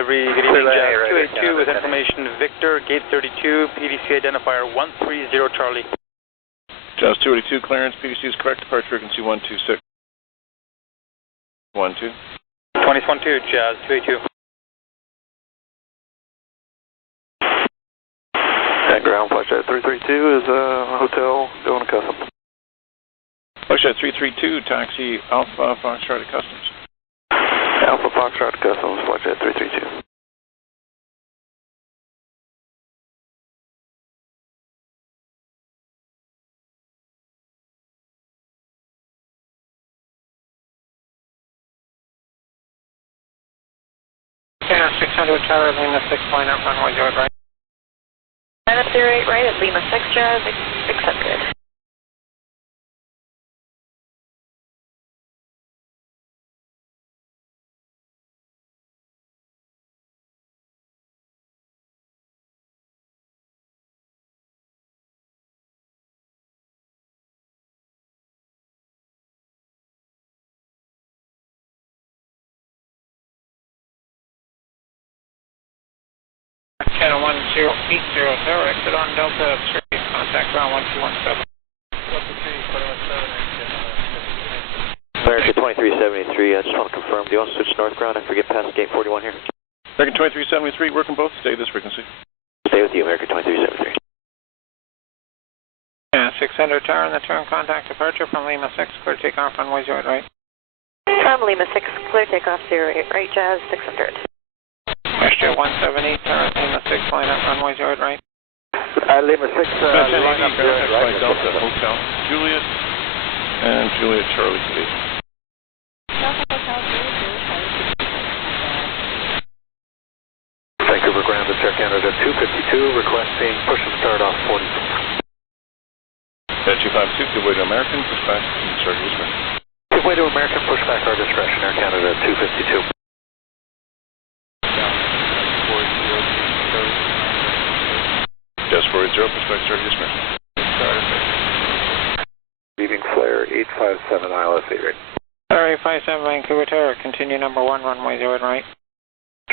Every good evening, Jazz 282 with information Victor, gate 32, PDC identifier 130 Charlie. Jazz 282, clearance, PDC is correct, departure frequency 126. 12. 2012, Jazz 282. And ground, flight jet 332 is a hotel going to Customs. Flight jet 332, taxi Alpha Foxtrot at Customs. Alpha Foxtrot Customs, flight jet 332. Yeah, 600 Tower, Lima 6, line up runway 08 right. Line up 08 right at Lima 6, Jazz 600. Channel 1080, exit on Delta 3, contact ground 1217. American 2373, I just want to confirm, do you want to switch north ground and forget past gate 41 here? American 2373, working both, stay this frequency. Stay with you, American 2373. Yeah, 600 Tower, and the turn contact departure from Lima 6, clear takeoff runway 08 right. From Lima 6, clear takeoff 08 right, Jazz 600. Question 178 Tower, Lima 6, line up runway 08 right. Lima 6, line up 08 right. Delta, Hotel, Juliet, and Juliet Charlie, please. Vancouver ground to Air Canada 252, requesting push and start off 40. 252, give way to American, push back, and start your discretion. Give way to American, push back our discretion, Air Canada 252. Jazz 480, push back, start your discretion. Leaving flare 857 ILS 8 right. Flare 857 Vancouver Tower, continue number 1, runway 08 right.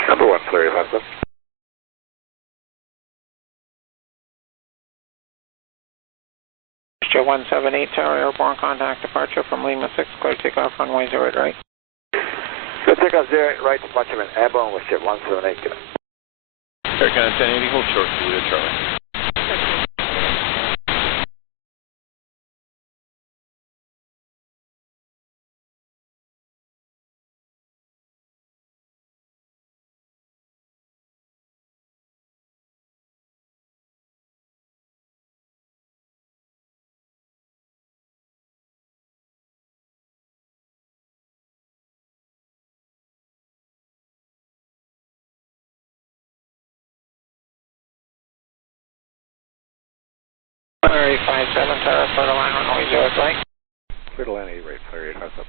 Number 1, flare 857. Question 178 Tower, airborne contact departure from Lima 6, clear takeoff runway 08 right. Go take off 08 right, departure in airborne with ship 178, get it. Air Canada 1080, hold short, Juliet Charlie. Flare 857 Tower, clear to line runway 08 right. Clear to line 8 right, flare 857.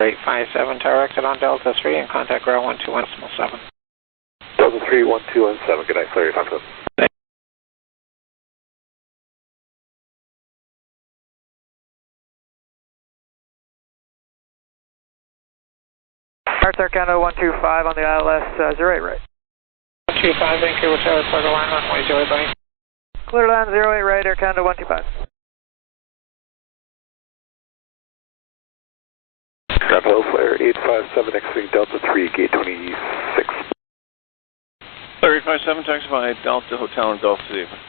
857, tower exit on Delta 3 and contact ground 121.7. Delta 3, 1217, good night, Flyer 57. Arthur Canada 125 on the ILS 08 right. 125, Vancouver Tower, clear to line runway 08 right. Clear to land 08 right, Air Canada 125. Bravo, Flyer 857, X-Wing Delta 3, gate 26. Flyer 857, taxi by Delta Hotel and Golf to the apron.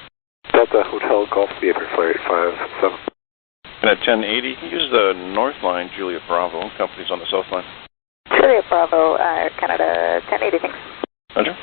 Delta Hotel Golf to the apron, Flyer 857. And at 1080, use the north line, Juliet Bravo. Company's on the south line. Juliet Bravo, Canada 1080, thanks. Roger.